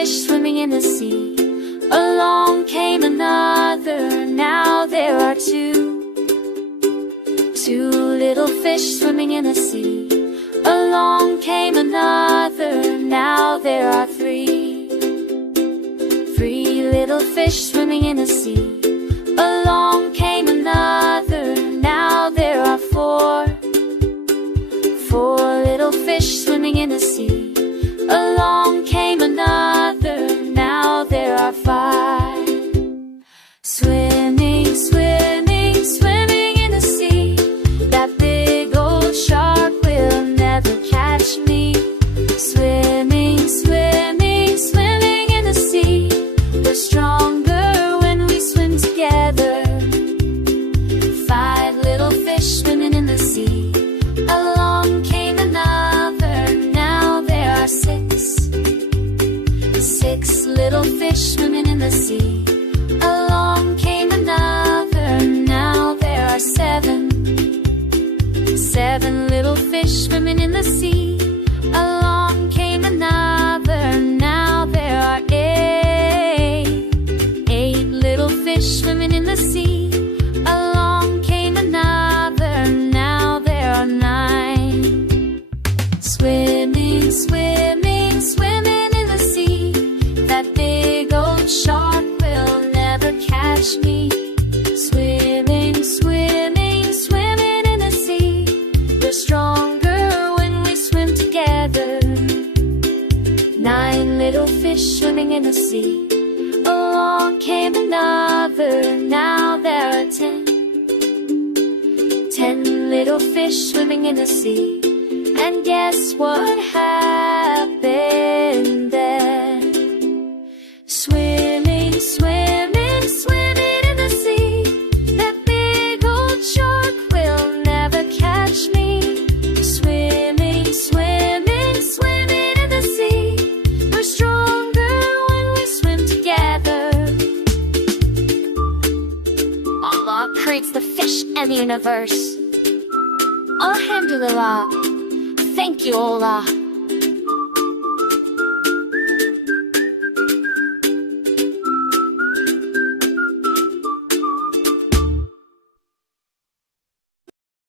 fish swimming in the sea. Along came another, now there are two. Two little fish swimming in the sea. Along came another, now there are three. Three little fish swimming in the sea. Along came another, now there are four. Four little fish swimming in the sea. Along came another, now there are five. Swimming, swimming, swimming in the sea. That big old shark will never catch me. Swimming, swimming, swimming in the sea. We're stronger when we swim together. Five little fish swimming in the sea. Along came another, now there are six. Six little fish swimming in the sea. Along came another, now there are seven. Seven little fish swimming in the sea. Along came another, now there are eight. Eight little fish swimming in the sea. Along came another, now there are nine. Swimming, swimming, swimming in the sea. That big old shark will never catch me. Swimming, swimming, swimming in the sea. We're stronger when we swim together. Nine little fish swimming in the sea. Along came another, now there are 10. 10 little fish swimming in the sea. And guess what happened then? Swimming, swimming, swimming in the sea. That big old shark will never catch me. Swimming, swimming, swimming in the sea. We're stronger when we swim together. Allah creates the fish and the universe. Alhamdulillah. Thank you, Allah.